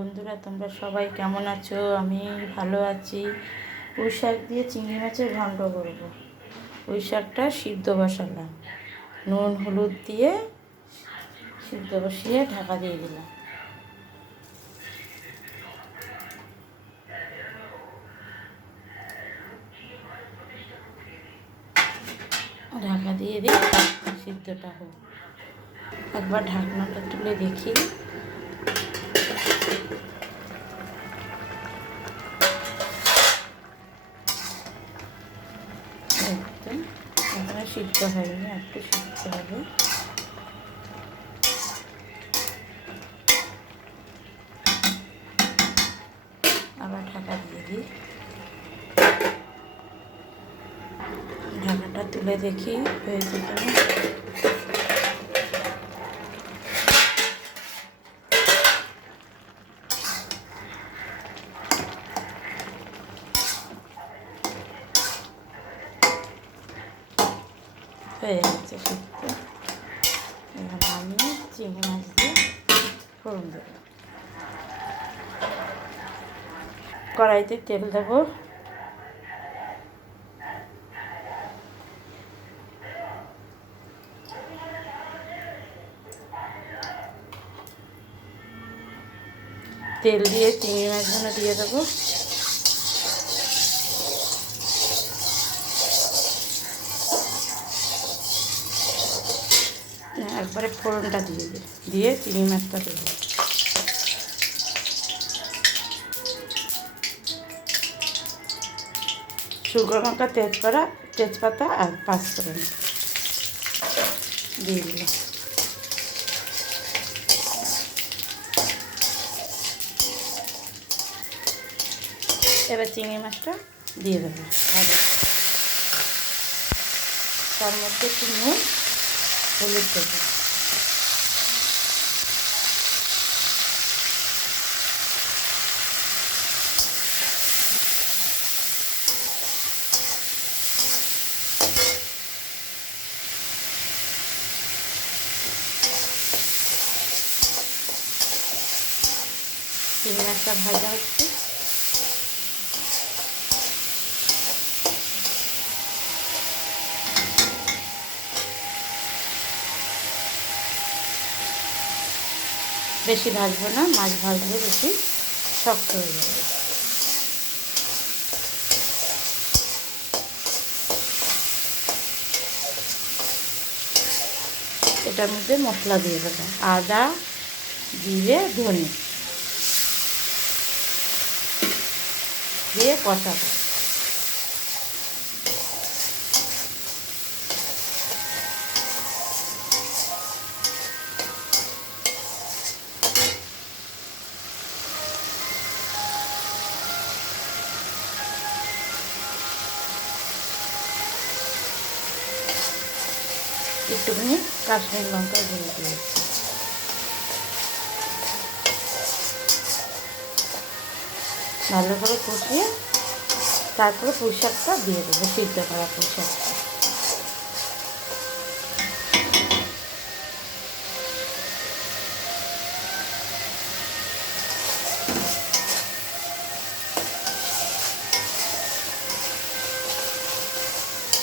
বন্ধুরা, তোমরা সবাই কেমন আছো? আমি ভালো আছি। পুঁই শাক দিয়ে চিংড়ি মাছের ঘন্ট করবো। পুঁই শাকটা সিদ্ধ বসালাম, নুন হলুদ দিয়ে সিদ্ধ বসিয়ে ঢাকা দিয়ে দিলাম। ঢাকা দিয়ে দিই সিদ্ধটা হোক। একবার ঢাকনাটা তুলে দেখি। এখানে সিদ্ধ হয়নি, একটু সিদ্ধ হবে। আবার ঢাকা দিয়ে দিই। ঢাকাটা তুলে দেখি হয়েছে কিনা। হয়ে গেছে সিদ্ধ। এবার আমি চিংড়ি মাছ দিয়ে ফোড়ন দেবো। কড়াইতে তেল দেবো। তেল দিয়ে চিংড়ি মাছগুলো দিয়ে দেবো। একবারে ফোড়নটা দিয়ে চিংড়ি মাছটা দেবো। শুকনো লঙ্কা, তেজপাতা আর পাঁচফোড়ন দিয়ে দিলাম। এবার চিংড়ি মাছটা দিয়ে দেবো। তার মধ্যে একটু নুন হলুদ দেবো। চিংড়ি মাছটা ভাজা হচ্ছে। বেশি ভাজবো না, মাছ ভাজলে বেশি শক্ত হয়ে যাবে। এটার মধ্যে মশলা দিয়ে দেবো। আদা, জিরে, ধনে দিয়ে কষাবো। একটুখানি কাশ্মীর লঙ্কা গুঁড়ো দিয়েছি। ভালো করে কষিয়ে তারপরে পুঁই শাকটা দিয়ে দেবো, সিদ্ধ করা পুঁই শাকটা।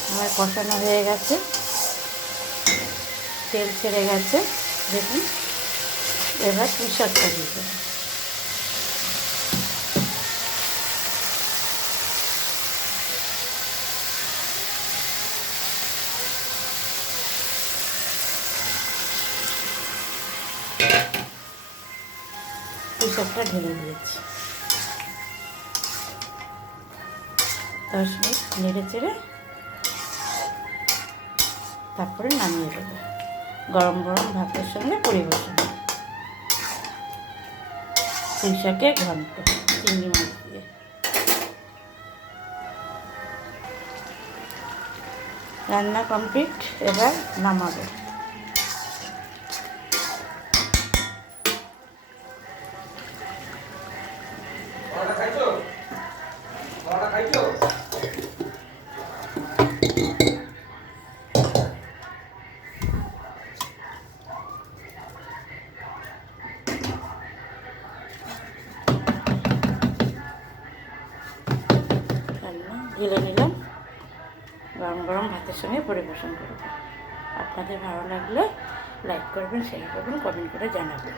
আমার কষানো হয়ে গেছে, তেল ছেড়ে গেছে দেখুন। এবার পুঁই শাকটা দিয়ে দেবো। পুঁই শাকটা ঢেলে দিয়েছি। 10 মিনিট নেড়ে চেড়ে তারপরে নামিয়ে দেবো। গরম গরম ভাতের সঙ্গে পরিবেশন। পুঁই শাকের ঘন্ট চিংড়ি মাছ দিয়ে। রান্না কমপ্লিট, এবার নামাবো। ঢেলে নিলাম, গরম গরম ভাতের সঙ্গে পরিবেশন করব। আপনাদের ভালো লাগলে লাইক করবেন, শেয়ার করবেন, কমেন্ট করে জানাবেন।